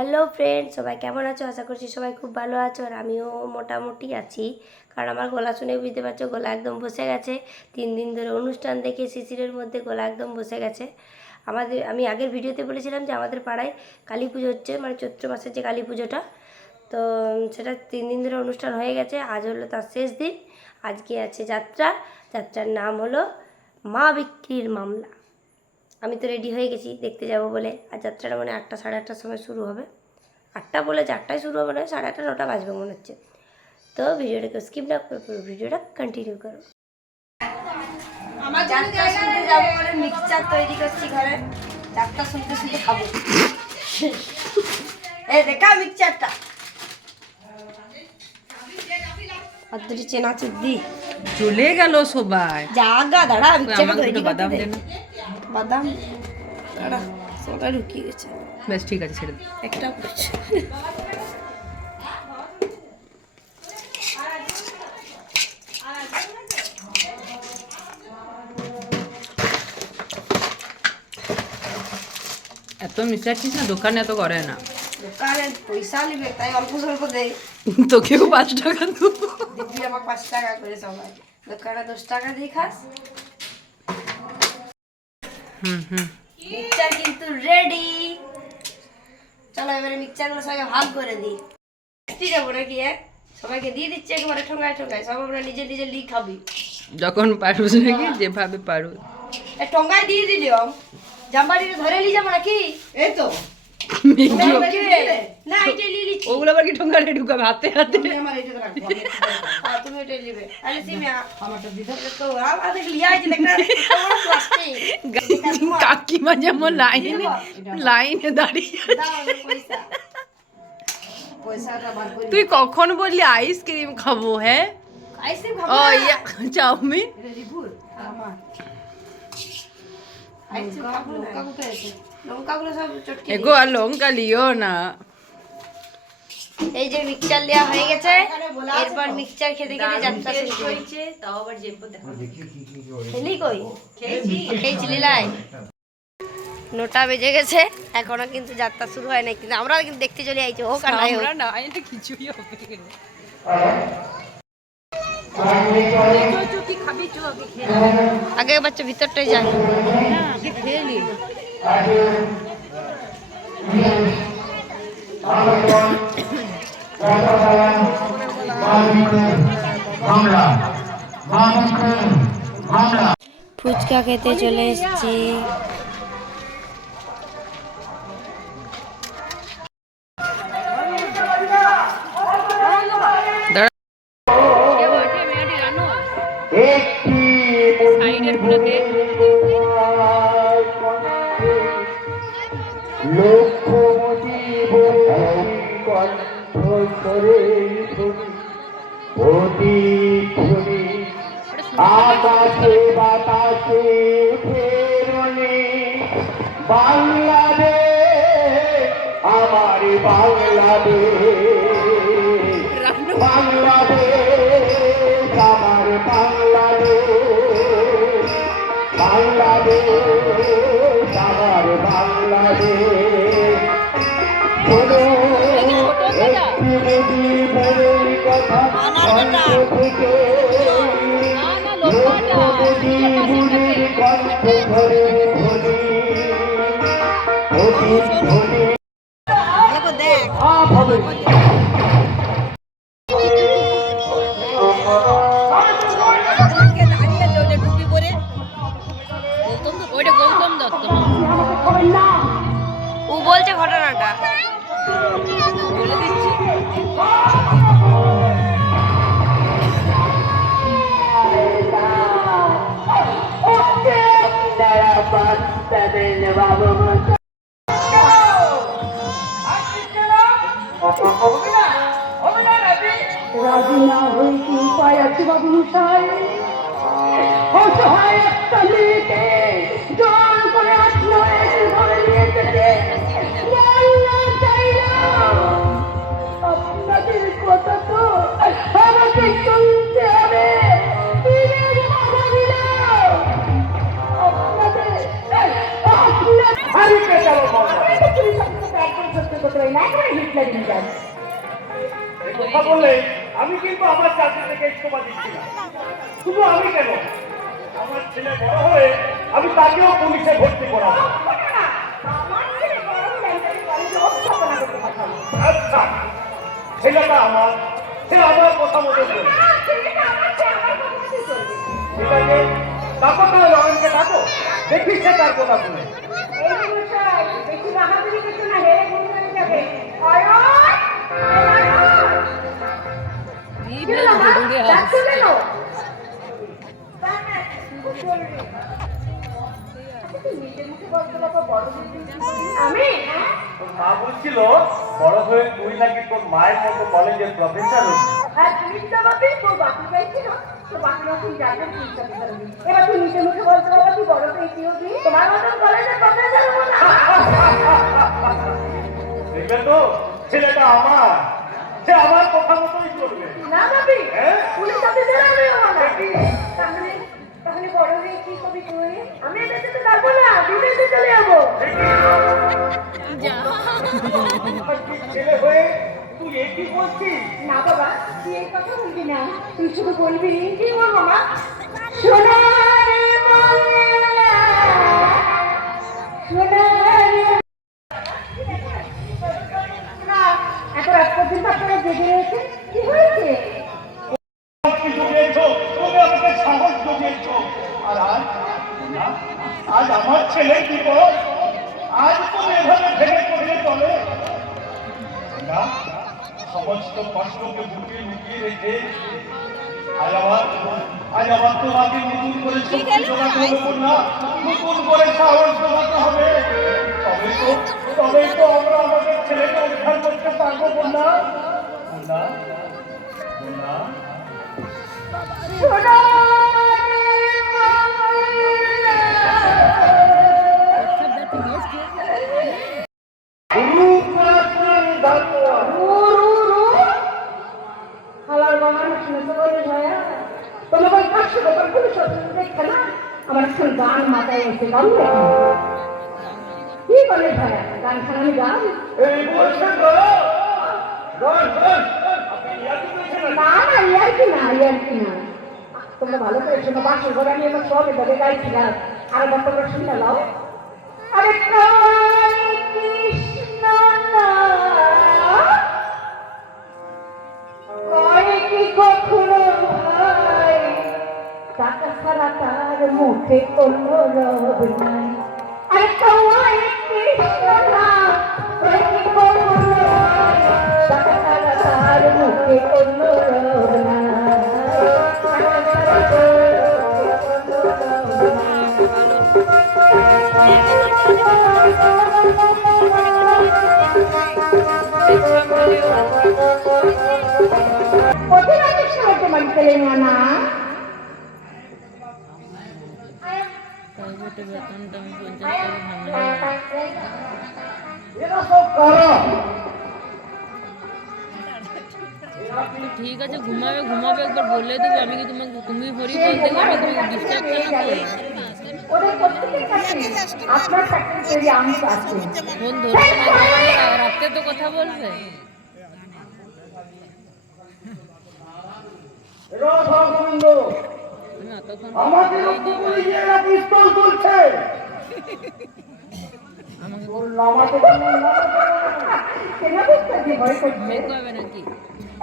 Hello friend, সবাই কেমন আছো? আশা করছি সবাই খুব ভালো আছো। আর আমিও মোটামুটি আছি, কারণ আমার গলা শুনে বুঝতে পারছো গলা একদম বসে গেছে। 3 দিন ধরে অনুষ্ঠান দেখে শিশিরের মধ্যে গলা একদম বসে গেছে। আমি আগের ভিডিওতে বলেছিলাম যে আমাদের পাড়ায় কালী পুজো হচ্ছে, মানে চৈত্র মাসের যে কালী পুজোটা, তো সেটা 3 দিন ধরে অনুষ্ঠান হয়ে গেছে। আজ হলো তার শেষ দিন। আজকে আছে যাত্রা। যাত্রার নাম হলো মা বিক্রির মামলা। আমি তো রেডি হয়ে গেছি দেখতে যাব বলে। আর যাত্রাটা মানে 8টা সাড়ে 8টার সময় শুরু হবে। 8টা বলে 4টায় শুরু হবে না, 8:30 9টা বাজবে মনে হচ্ছে। তো ভিডিওটাকে স্কিপ না করে পুরো ভিডিওটা কন্টিনিউ করো। আমার যাত্রা শুনতে যাবো বলে মিক্সচার তৈরি করছি ঘরে। যাত্রা শুনতে শুনতে খাবো। এই দেখা মিক্সচারটা। আদরি চেনা চুদ্দি চলে গেল সবাই। জাগা দাঁড়া, মিক্সচারটা আমাকে তৈরি দুটো করতে বাদাম দে। দে না। বাদাম দাঁড়া, সবাই ঢুকিয়ে গেছে। বেশ ঠিক আছে, ছেড়ে দে। একটা করছে। এত মিশাচ্ছিস না, দোকানে এত করে না। দোকানে পয়সা নিবে তাই অল্প স্বল্প দেয়। তোকেও 5 টাকা দেবো। দিবি আমার 5 টাকা করে সবাই। দোকানে 10 টাকা দিয়ে খাস। মিক্সচার কিন্তু রেডি। চলো এবারে মিক্সচারগুলো সবাইকে ভাগ করে দিই। ঠিক আছে নাকি? সবাইকে দিয়ে দিচ্ছি একেবারে ঠোঙ্গায় ঠোঙ্গায়। সব আমরা নিজে নিজে লি খাবি। যখন পারুস নাকি, যেভাবে পারু। ঠোঙ্গায় দিয়ে দিলাম। জাম্বারিতে ধরে নিয়ে যাবো নাকি? এই তো না, এটা নিয়ে নিচ্ছি। ওগুলো আবার কি ঠোঙ্গারে ঢুকাবে হাতে হাতে? তুমি এটা নিবে। আরে সিমিয়া আমারটা দিতে তো আমাদের লিয়া আছে দেখনা। প্লাস্টিক কাকিমা যেমন লাইনে দাঁড়িয়ে আছে। দাও আমার পয়সা। পয়সাটা বার করে। তুই কখন বললি আইসক্রিম খাবো? হ্যাঁ, আইসক্রিম খাবো ও না? ইয়া, চাউমিন। এটা রিভুর আমার আইসক্রিম খাবো। লঙ্কা কোথায় আছে? লঙ্কাগুলো সব চটকে এগো আর লঙ্কা লিও না। এই যে মিক্সচার দেওয়া হয়ে গেছে। এরপর মিক্সচার খেতে খেতে যাত্রা শুরু হয়েছে। তাও আবার জেপো দেখো। খেলি কই? খেয়েছি লীলাই। 9টা বেজে গেছে, এখনো কিন্তু যাত্রা শুরু হয় নাই, কিন্তু আমরা কিন্তু দেখতে চলে আইছি। হোক আর নাই হোক। আমরা না এটা কিছুই হবে না। কি খাবি? চো আগে খেয়ে আগে বাচ্চা ভিতরটাই যায়। না, আগে খেয়ে নি। ফুচকা খেতে চলে এসেছি। সাইডের গুলোতে আকাশে বাতাসে বাংলাদেশ, আমার বাংলাদেশ, বাংলাদেশ, আমার বাংলাদেশ, বাংলাদেশ, আমার বাংলাদেশ। শোনো একটি নদী বনের কথা অন্ত থেকে লক্ষ নদী বুনের কণ্ঠ ধরে ধ্বনি, অতীত ধ্বনি আপ হবে। ওইটা গৌতম দত্ত। ও বলছে ঘটনাটা। বলে দিচ্ছি। রাজি না হয়ে কি উপায় আছে বাবু মশাই? অসহায় একটা মেয়েকে জোর করে আত্মহত্যা ধরে নিয়ে যেতে আপনাদের কথা তো আমাকে শুনতে হবে। আপনাদের একেবারে হিটলার মিজাজ। কথা বললে আমি কিন্তু আমার চাকরি থেকে ইস্তফা দিচ্ছি না। শুধু আমি কেন, আমার ছেলে বড় হয়ে আমি তাকেও পুলিশে ভর্তি করাবো। আমার ছেলে বড় হলে আমি কলেজে অধ্যাপনা করতে পাঠাবো। আচ্ছা, ছেলেটা আমার, সে আমার কথা মতো চলবে। ছেলেটা আমার, সে আমার কথা মতোই চলবে। ঠিক আছে, ডাকো তো রমেনকে ডাকো, দেখি সে তার কথা শুনে। এই যে মশাই, বেশি বাহাদুরি কিছু না, হেরে গুনগুন যাবে। অয়ন! অয়ন! এই কি বেশ হলো মা? জরুরি ডাকছো আসছে। কেন? খুব জরুরি। আচ্ছা, তুই নিজের মুখে বলতে বাবা বড় হয়েছিস? আমি? হ্যাঁ? তোর মা বলছিল বড় হয়ে তুই নাকি তোর মায়ের মতো কলেজের প্রফেসর হবি। আর তুই তো বাপি, তোর বাপি গাইছিল, তোর বাপি তুই যাবে তুই চাকরি করবি। এবার তুই নিজের মুখে বলতে বাবা তুই বড় হয়ে কি হবি? তোমার মতন কলেজে প্রফেসর হবো না। দেখবে তো, ছেলেটা আমার, সে আমার কথা মতোই চলবে। না বাপি, হ্যাঁ? পুলিশ অফিসার আমি হবো না। তাহলে তাহলে বড় হয়ে কি করবি তুই? আমি এদের সাথে থাকবো না, বিদেশে চলে যাবো। ছেলে হয়ে তুই একই বলছিস? না বাবা, তুই এই কথা বলবি না, তুই শুধু বলবি কি বলবো মা? সোনার বাংলা, সোনার না, এত রাত পর্যন্ত আপনারা জেগে রয়েছে, কি হয়েছে? শক্তি জুগিয়েছো, তোকে আমাকে সাহস জুগিয়েছো, আর আজ না, আজ আমার ছেলের বিপদ, আজ তুমি এভাবে ভেঙে পড়ে চলে না। সমস্ত কষ্টকে বুকে লুকিয়ে রেখে আজ আবার তোমাকে নতুন করে শক্তি জোগাতে হবে না, নতুন করে সাহস জোগাতে হবে। তবেই তো আমরা আমাদের ছেলেকে উদ্ধার করতে পারবো না। না না সোনার হালার বাবার শুনেছো বলে ভাইয়া, তোমার ওই 500 টাকার পুলিশ অফিসার দেখছে না, আমার এখন গান মাথায় এসে গান দেখি। কি বলে ভাইয়া, গান ছাড়ানি গান? এই বলছেন তো? আপনি ইয়ার্কি করছেন না? না না, ইয়ার্কি না, ইয়ার্কি না। তোমরা ভালো করে শোনো, বাসের ঘরে আমি আমার সবে ধরে গাইছিলাম, আর একটা করে শুনে নাও। আরে কাই কৃষ্ণ না, কয় কি কখনো ভাই, টাকা ছাড়া তার মুখে কোনো রব নাই। আরে কাই কৃষ্ণ না, কয় কি কখনো ভাই, টাকা ছাড়া তার মুখে কোনো রব নাই। টাকা ছাড়া তার মুখে অধিকাংশ সময় তোমার ছেলে না প্রাইভেটে বেতনটা আমি 50 টাকা ভাঙা। এরা সব কারা? ঠিক আছে, ঘুমাবে ঘুমাবে, একবার বলে দেবো। আমি কি তোমাকে তুমি ভরি বলতে গেলে তুমি ডিস্টার্ব কেন করো? ওদের প্রত্যেকের কাছে আপনার চাকরি তৈরি আমি আছি। ফোন ধরবে না, রাত্রে তো কথা বলবে। এরা সব গোবিন্দ, তুমি এতক্ষণ আমাদের উপরে দিয়ে এরা পিস্তল তুলছে। আমাকে কেন বুঝতে যে ভয় করছে? মেক হবে নাকি?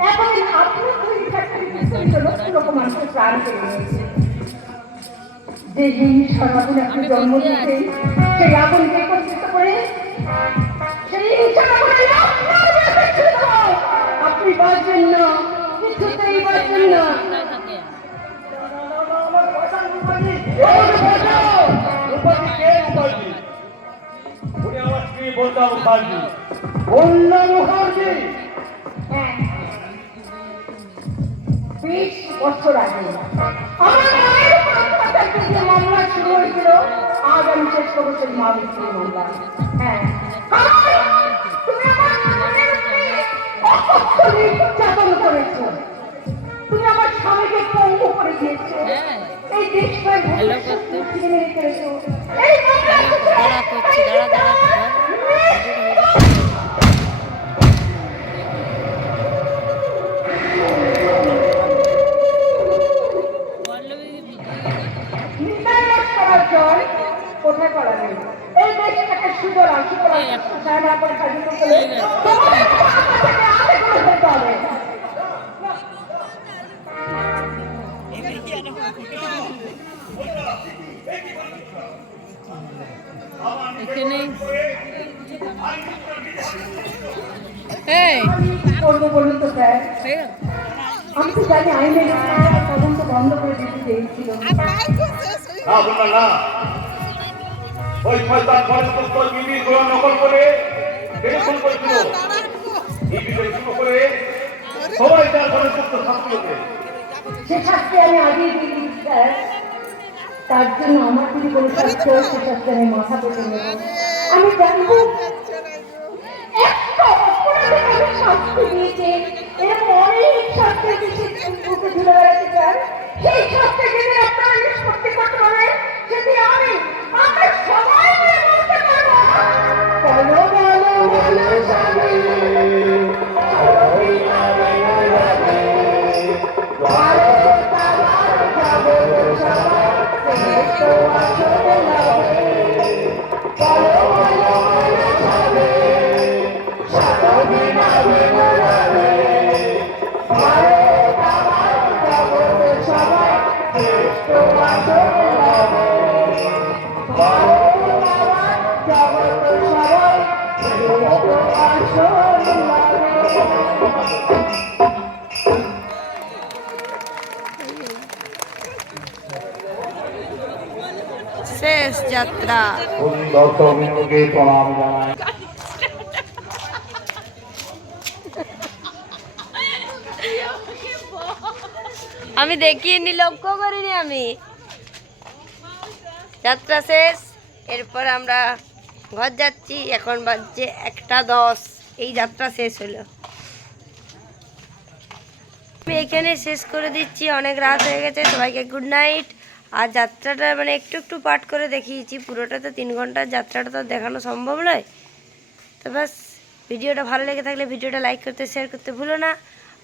এতদিন আপনার তৈরি চাকরি পিছনে তো লক্ষ লক্ষ মানুষের প্রাণ চলে গেছে। যে জিনিস সনাতন একটু জন্ম দিয়েছে, সেই আগুনকে একত্রিত করে সেই সনাতনের আপনি বাঁচবেন না, কিছুতেই বাঁচবেন না। কোথায় থাকে? আমার পয়সা রূপালি, রূপালি কে রূপালি? উনি আমার স্ত্রী বন্যা মুখার্জি। বন্যা মুখার্জি? হ্যাঁ, 20 বছর আগে আমার মায়ের হাসপাতালে যে মামলা শুরু হয়েছিল, আজ আমি শেষ করবো সেই মামলা। হ্যাঁ, তুমি আমার মায়ের উপরে অকথ্য নির্যাতন করেছো, তুমি আমার স্বামীকে পঙ্গু করে দিয়েছো, হ্যাঁ, এই দেশটায় হ্যালো করতে। ছিঁড়ে মেরে ফেলেছো। এই মামলা দাঁড়া করছি, দাঁড়া দাঁড়া। হয়ে গেছে। তোমার মাথা থেকে আগে করে ফেলতে হবে। এখানে এই আমি কি করবো বলুন তো স্যার? হয়ে গেল? আমি তো জানি আইনের তদন্ত বন্ধ করে দিতে চেয়েছিল। না বলবেন না, ওই শয়তান ফরেস্ট বিবি গোলা নকল করে টেলিফোন করেছিল। এই বিষয়ে শুরু করে সবাই তার ফরেস্ট শাস্তি হবে। সে শাস্তি আমি আগেই দিয়ে দিচ্ছি স্যার। তার জন্য আমার যদি কোনো শাস্তি হয় সে শাস্তি আমি মাথা পেতে নেব। আমি জানবো একটা অপরাধে তাদের শাস্তি দিয়েছে, এরকম অনেক শাস্তির বেশি বুকে ঝুলে বেড়াতে চান। সেই শাস্তি যদি আপনারা নিষ্পত্তি করতে পারেন, যদি আমরা সবাই মিলে বলতে পারবো, বলো বলো বলো যাবে, ভারত আমার যাবে সবাই, দেশ তো আসলে লাগে, বলো বলো বলো যাবে, সারাদিন আমি বেড়াবে, ভারত আমার যাবে সবাই, দেশ তো আসলে লাগে, ভারত আমার যাবে সবাই, দেশ তো আসলে লাগে। শেষ যাত্রা। দর্শককে প্রণাম জানাই। আমি দেখিনি, লক্ষ্য করিনি আমি। যাত্রা শেষ, এরপর আমরা ঘর যাচ্ছি। এখন বাজছে 1:10। এই যাত্রা শেষ হলো। আমি এখানে শেষ করে দিচ্ছি, অনেক রাত হয়ে গেছে। সবাইকে গুড নাইট। আর যাত্রাটা মানে একটু একটু পাঠ করে দেখিয়েছি, পুরোটা তো 3 ঘন্টার যাত্রাটা তো দেখানো সম্ভব নয়। তো বাস, ভিডিওটা ভালো লেগে থাকলে ভিডিওটা লাইক করতে, শেয়ার করতে ভুলো না।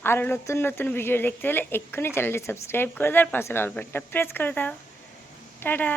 আরও নতুন নতুন ভিডিও দেখতে হলে এক্ষুনি চ্যানেলটি সাবস্ক্রাইব করে দাও, আর পাশের অল বাটনটা প্রেস করে দাও। টাটা।